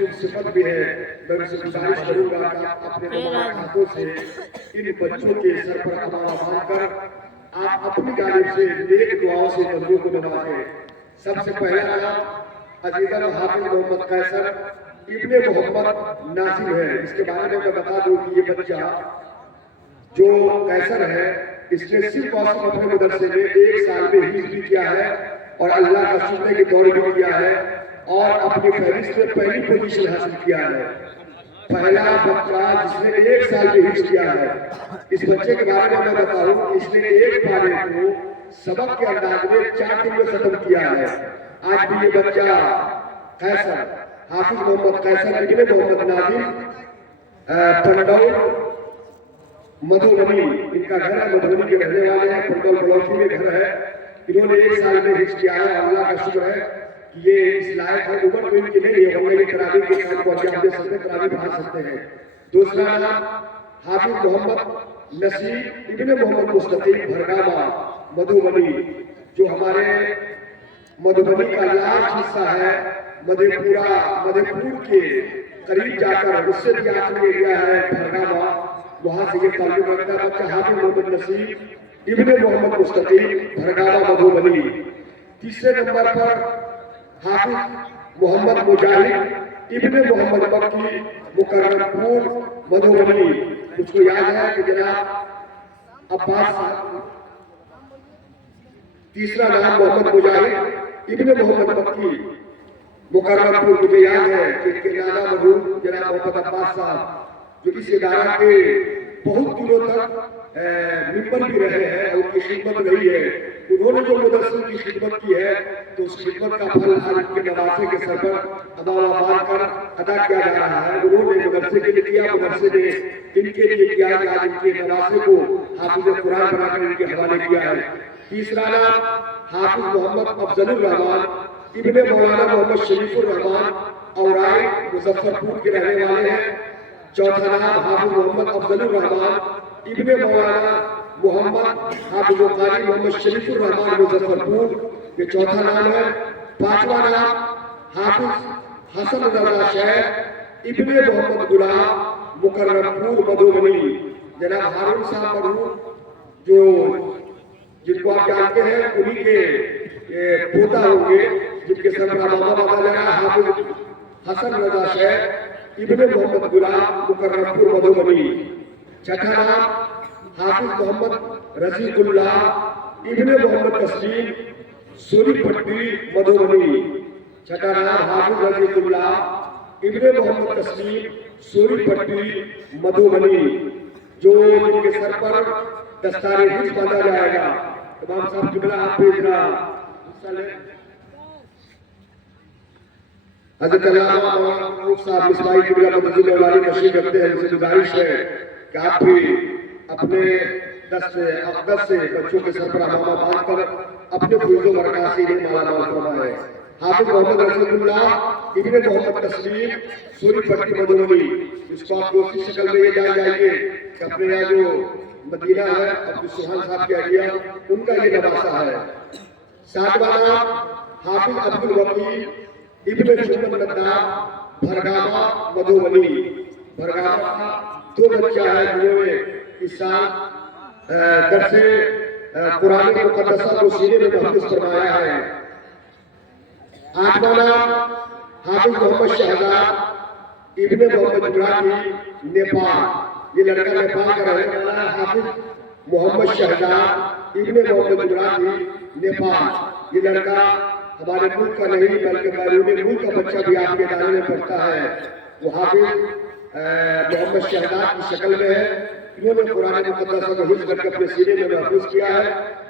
खूब सिफत भी है। मैं उनसे गुजारिश करूंगा कि आप अपने मुबारक हाथों से इन बच्चों के सर पर अमामा बांधकर आप अपनी जानिब से नेक दुआओं से बंदों को नवाजें। सबसे पहला नाम अजीज़ हाफिज मोहम्मद कैसर इब्ने मोहम्मद नासिर है। इसके बारे में मैं बता दूं कि ये बच्चा जो कैसर है, इसने सिर्फ और सिर्फ अपने मदरसे में 1 साल में हिफ्ज़ भी किया है और अल्लाह का शुक्र के दौर भी किया है और अपनी फहरिस्त में पहली पोजीशन हासिल किया है। पहला बच्चा जिसने 1 साल में हिफ्ज़ किया है। इस बच्चे के बारे में मैं बताऊं कि इसने एक पारे को सबक के अंदाज में 4 दिन में खत्म किया है। आज भी ये बच्चा कैसर हाफिज मोहम्मद कैसर इब्ने मोहम्मद नासिर पंडौल मधुबनी, इनका घर है, मधुबनी के रहने वाले हैं, पंडौल बलौकी में घर है। इन्होंने 1 साल में हिफ्ज़ किया है। अल्लाह का शुक्र है कि ये इस लायक है। उम्र तो इनकी नहीं है, वरना ये तरावी के काम को अंजाम दे सकते, तरावी पढ़ा सकते हैं। दूसरा नाम हाफिज मोहम्मद नसीर इब्ने मोहम्मद मुस्तकीम भरगामा मधुबनी, जो हमारे मधुबनी का लास्ट हिस्सा है, मधेपुर के करीब जाकर उससे भी आखिरी एरिया है भरगामा, वहां से ये ताल्लुक रखता है। बच्चा हाफिज मोहम्मद नसीर इब्ने मोहम्मद मुस्तकीम भरगामा मधुबनी। तीसरे नंबर पर हाफिज मोहम्मद मुजाहिद इब्ने मोहम्मद मक्की मुकर्रमपुर मधुबनी। मुझको याद है कि जनाब अब्बास साहब। तीसरा नाम मोहम्मद मुजाहिद इब्ने मोहम्मद मक्की मुकर्रमपुर। मुझे याद है कि इनके नाना मरहूम जनाब मोहम्मद अब्बास साहब जो इस इदारा के बहुत दिनों तक मिंबर भी रहे हैं और उनकी खिदमत रही है। उन्होंने जो मदरसे की खिदमत की है तो उस खिदमत का फल आज उनके नवासे के सर पर अमामा बांधकर अदा किया जा रहा है। उन्होंने मदरसे के लिए किया, मदरसे ने इनके लिए किया कि आज इनके नवासे को हाफिज कुरान बनाकर इनके हवाले किया है। तीसरा नाम हाफिज मोहम्मद अफजलुर रहमान इब्ने मौलाना मोहम्मद शरीफुर रहमान औराई मुजफ्फरपुर के रहने वाले हैं। चौथा नाम हाफिज मोहम्मद अफजलुर रहमान इब्ने मौलाना मोहम्मद हाफिज कारी मोहम्मद शरीफुर रहमान मुजफ्फरपुर, ये चौथा नाम है। पांचवा नाम हाफिज हसन रजा शेख इब्ने मोहम्मद गुलाम मुकर्रमपुर मधुबनी। जनाब हारून साहब मरहूम जो जिनको आप जानते हैं उन्हीं के पोता होंगे, जिनके सर पर अमामा बांधा जा रहा है। हाफिज हसन रजा शेख इब्ने मोहम्मद गुलाम मुकर्रमपुर मधुबनी। छठा नाम हाफिज मोहम्मद रजीकुल्लाह इब्ने मोहम्मद तस्लीम सोनीपट्टी मधुबनी। छठा नाम हाफिज रजीकुल्लाह इब्ने मोहम्मद तस्लीम सोनीपट्टी मधुबनी, जो जिनके सर पर दस्तारे हिफ्ज़ बांधा जाएगा। इमाम साहब किबला आप पे जरा हज़रत अल्लामा मौलाना रूफ साहब इस्माइल किबला मदीना वाली तशरीफ रखते हैं। उनसे गुजारिश है कि आप भी अपने दस से बच्चों के सर पर अमामा बांधकर अपने फूलों बरकत से मालामाल फरमाएं। हाफिज मोहम्मद रसूलुल्लाह इब्ने मोहम्मद तस्लीम सोनीपट्टी मधुबनी, इसको आप दूसरी शक्ल में ये जान जाइए कि अपने यहाँ जो मदीना है अब्दुल सुभान साहब के अलिया, उनका ये नवासा है। सातवां नाम हाफिज अब्दुल वकील इब्ने जुम्मन नद्दार भरगामा मधुबनी। भरगामा का 2 बच्चा है जिन्होंने इस साल दरसे कुरान मुक़द्दसा को सीने में महफूज फरमाया है। आठवां नाम हाफिज मोहम्मद शहजाद इब्ने मोहम्मद इब्राहिम नेपाल, ये लड़का नेपाल का रहने वाला है। हाफिज मोहम्मद शहजाद इब्ने मोहम्मद इब्राहिम नेपाल, ये लड़का हमारे मुल्क का नहीं बल्कि बैरून मुल्क का बच्चा भी आपके दायरे में पढ़ता है। वो हाफिज मोहम्मद शहजाद की शक्ल में है। इन्होंने कुरान मुक़द्दस को हिफ्ज़ करके अपने सीने में महफूज किया है,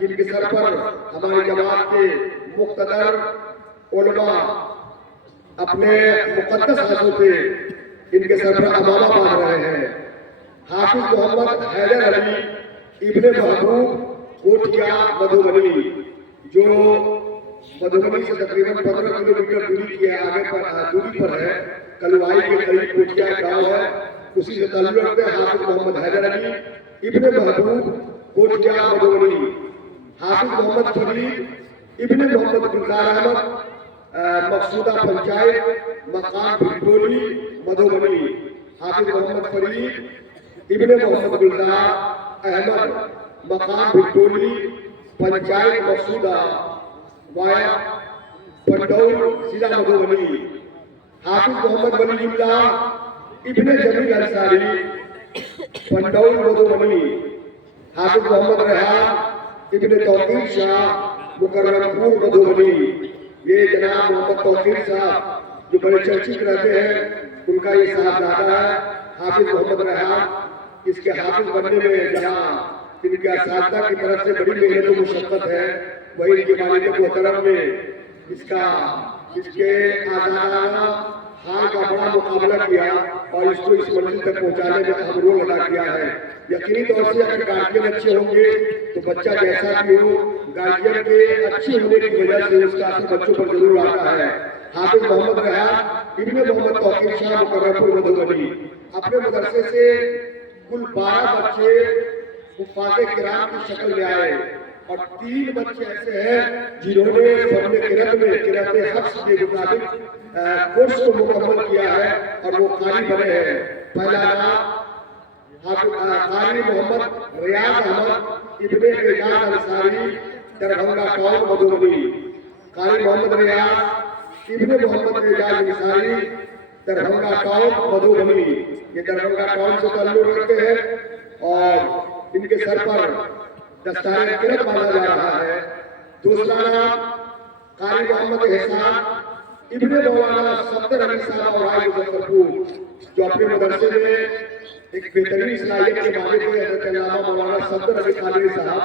जिनके सर पर हमारी जमात के मुक़्तदर उलमा अपने मुक़द्दस हाथों से इनके सर पर अमामा बांध रहे हैं। हाफिज मोहम्मद हैदर अली इब्ने महबूब कोठिया मधुबनी, जो मधुबनी से तकरीबन 15 किलोमीटर दूरी की दूरी पर है। कलवाई के करीब कोठिया गांव है, उसी से ताल्लुक़ रखते हैं हाफिज मोहम्मद हैदर अली इब्ने महबूब कोठिया मधुबनी। हाफिज मोहम्मद फरीद इब्ने मोहम्मद गुलजार अहमद मकसूदा पंचायत मकाम भिंडोली मधुबनी, हाफिज मोहम्मद फरीद इब्ने मोहम्मद गुलजार अहमद मकाम भिंडोली पंचायत मकसूदा वाया पंडौल जिला मधुबनी, हाफिज मोहम्मद वलीउल्लाह इब्ने जमील अंसारी पंडौल मधुबनी, हाफिज मोहम्मद रेहान इब्ने तौकीर शाह मुकर्रमपुर मधुबनी। ये जनाब मोहम्मद तौकीर साहब जो बड़े चर्चित रहते हैं, उनका ये साहबजादा है हाफिज मोहम्मद रेहान। इसके हाफिज बनने में जहाँ इनके असातिज़ा की तरफ से बड़ी मेहनत और मुशक्कत है, वही इनके वालिद मोहतरम ने इसके आज़ादाना हाल का बड़ा मुकाबला किया और इसको इस मंजिल तक पहुंचाने में अहम रोल अदा किया है। यकीनी तौर से अगर गार्जियन अच्छे होंगे तो बच्चा जैसा भी हो, गार्जियन के अच्छे होने की वजह से उसका असर बच्चों पर जरूर आता है। हाफिज मोहम्मद रेहान इब्ने मोहम्मद तौकीर शाह मुकर्रमपुर मधुबनी अपने मदरसे से कुल 12 बच्चे हुफ्फाज़े किराम की शक्ल में आए और 3 बच्चे ऐसे हैं जिन्होंने फर्द किरत में किरत हफ्स के मुताबिक कोर्स को मुकम्मल किया है और वो कारी बने हैं। पहला नाम कारी मोहम्मद रियाज अहमद इब्ने एजाज अंसारी दरभंगा टाउन मधुबनी, कारी मोहम्मद रियाज इब्ने मोहम्मद एजाज अंसारी दरभंगा टाउन मधुबनी। ये दरभंगा टाउन से ताल्लुक रखते हैं और इनके सर पर दस्तारे किरत बांधा जा रहा है। दूसरा नाम कारी मोहम्मद एहसान इब्ने मौलाना सफदर अली साहब और आई मुजफ्फरपुर, जो अपने मदरसे में एक बेहतरीन सलाहियत के मालिक है। हज़रत अल्लामा मौलाना सफदर अली खालिदी साहब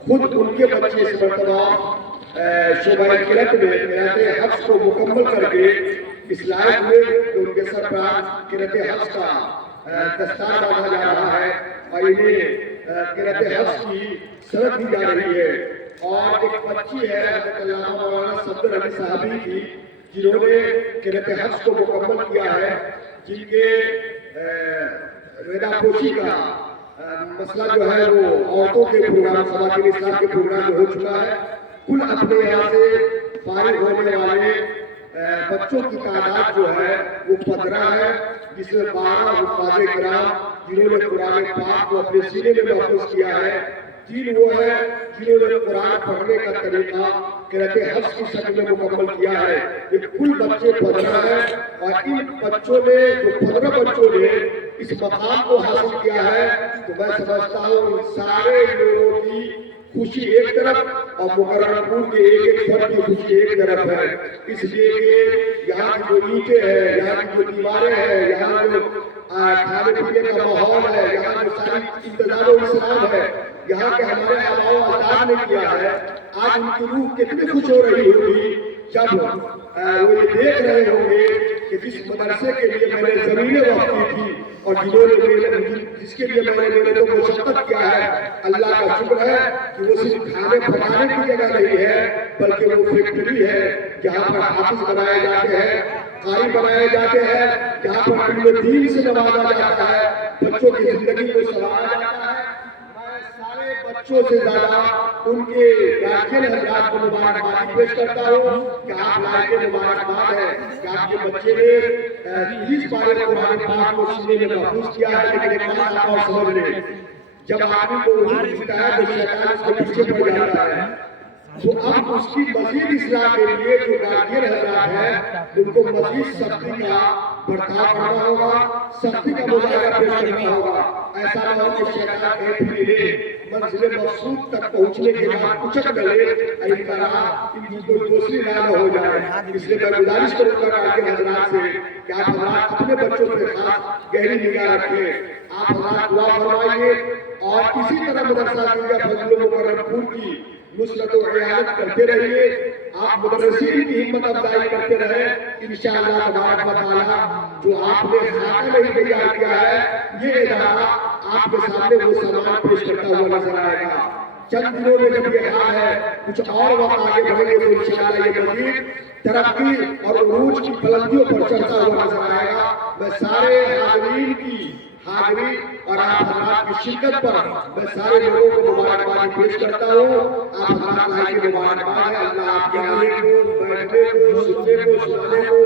खुद उनके बच्चे इस मरतबा शोबा किरत में किरत हफ्स को मुकम्मल करके इस लायक हुए तो उनके सर पर किरत हफ्स का दस्तार बांधा जा रहा है और इन्हें किरत हफ्स की सनद दी जा रही है। और एक बच्ची है हज़रत अल्लामा मौलाना सफदर अली साहबी की, जिन्होंने किरत हफ्स को मुकम्मल किया है, जिनके वेदापोशी का मसला जो है वो औरतों के प्रोग्राम ख़वातीन इस्लाम के प्रोग्राम में हो चुका है। कुल अपने यहाँ से फारिग होने वाले बच्चों की तादाद जो है वो 15 है, जिसमें 12 हुफ्फाज़े किराम जिन्होंने कुरान पाक को अपने सीने में महफूज किया है, 3 वो है जिन्होंने कुरान पढ़ने का तरीका किरत हफ्स की शक्ल में मुकम्मल किया है। ये कुल बच्चे 15 हैं और इन बच्चों ने जो 15 बच्चों ने इस मकाम को हासिल किया है, तो मैं समझता हूँ इन सारे लोगों की खुशी एक तरफ और मुकर्रमपुर के एक फर्द की खुशी एक तरफ है। इसलिए कि यहाँ की जो ईंटें हैं, यहाँ की जो दीवारें हैं, यहाँ जो खाने पीने का माहौल है, यहाँ जो सारी इंतजाम इस्लाम है, यहाँ के हमारे आबाओ अजदाद ने किया है, आज उनकी रूह कितनी खुश हो रही होगी जब वो ये देख रहे होंगे कि जिस मदरसे के लिए मैंने जमीनें वक्फ की थी और जिसके लिए मैंने तो मुशक्कत किया है, अल्लाह का शुक्र है कि वो सिर्फ खाने पकाने की जगह नहीं है, बल्कि वो फैक्ट्री है जहाँ पर हाफिज बनाए जाते हैं, कारी बनाए जाते हैं, जहाँ पर इल्म दीन से नवाजा जाता है, बच्चों की जिंदगी को संवारा जाता है। मैं सारे बच्चों से ज्यादा उनके गार्जियन हज़रात को मुबारकबाद पेश करता हूँ कि आप लायक मुबारकबाद है कि आपके बच्चे ने 30 पारे कुरान पाक को सीने में महफूज किया है। लेकिन एक बात आप और समझ लें, जब आदमी को उर्दू सीखता है तो शैतान उसके पीछे पड़ जाता है, तो अब उसकी मजीद इस्लाह के लिए जो गार्जियन हज़रात हैं उनको मजीद सख्ती का बर्ताव करना होगा, सख्ती का मुजाहरा पेश करना होगा। ऐसा न हो कि शैतान एक भी ले मंजिल मकसूद तक पहुंचने के बाद उचक डले, इनकी कोई दूसरी राह न हो जाए। इसलिए मैं गुजारिश करूंगा गार्जियन हज़रात से कि आप हज़रात अपने बच्चों पर खास गहरी निगाह रखें, आप हज़रात दुआ फरमाइए और इसी तरह मदरसा फजल मुकर्रमपुर की मुसलत और रियायत करते रहिए। आप मुदर्रिसीन की हिम्मत अफजाई करते रहे, इंशाअल्लाह तबारक व तआला जो आपने खाका नहीं तैयार किया है, ये इदारा आपके सामने वो सामान पेश करता हुआ नजर आएगा। चंद दिनों में जब ये हाल है, कुछ और वक्त आगे बढ़ेंगे तो इंशाअल्लाह ये मजीद तरक्की और उरूज की बुलंदियों पर चढ़ता हुआ नजर आएगा। मैं सारे हाज़रीन की हाजिरी और आप हजरात की शिरकत पर मैं सारे लोगों को मुबारकबाद पेश करता हूँ। आप हजरात भाई की मुबारकबाद है। अल्लाह आपके आने को, बैठने को, सुनने को, सुनाने को,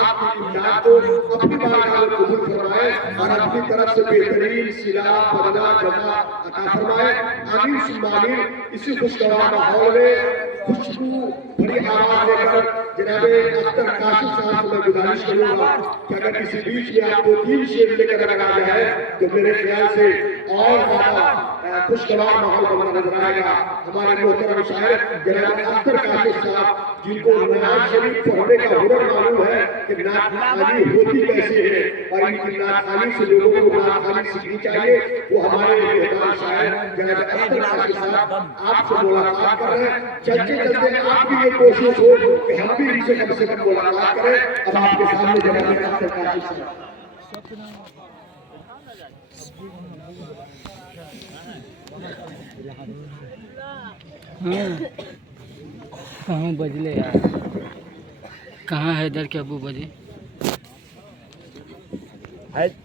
आपकी इमदाद को अपनी बारगाह में कबूल फरमाए और अपनी तरफ से बेहतरीन सिला बदला जमा अता फरमाए। आमीन सुम्मा आमीन। इसी खुशगवार माहौल में खुशबू बड़ी आवाज लेकर जनाब अख्तर काशिफ साहब से मैं गुजारिश करूंगा कि अगर किसी बीच में आपको 3 शेर लेकर अगर आ जाए तो मेरे ख्याल से और ज्यादा खुशगवार माहौल बना नजर आएगा। हमारे मोहतरम शायर जनाब अख्तर काशिफ साहब जिनको नवाज शरीफ पढ़ने का हुनर मालूम है कि नात खानी होती कैसे है और इनकी नात खानी से लोगों को नात खानी सीखनी चाहिए, वो हमारे मेहमान शायर जनाब अख्तर काशिफ साहब आपसे मुलाकात कर रहे हैं। चलते चलते आपकी ये कोशिश हो कि हम भी इनसे कम से कम मुलाकात करें। अब आपके सामने जनाब अख्तर काशिफ साहब। कहाँ बजले यार, कहाँ है इधर के अबू बजे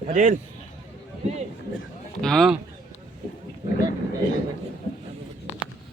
फजील हाँ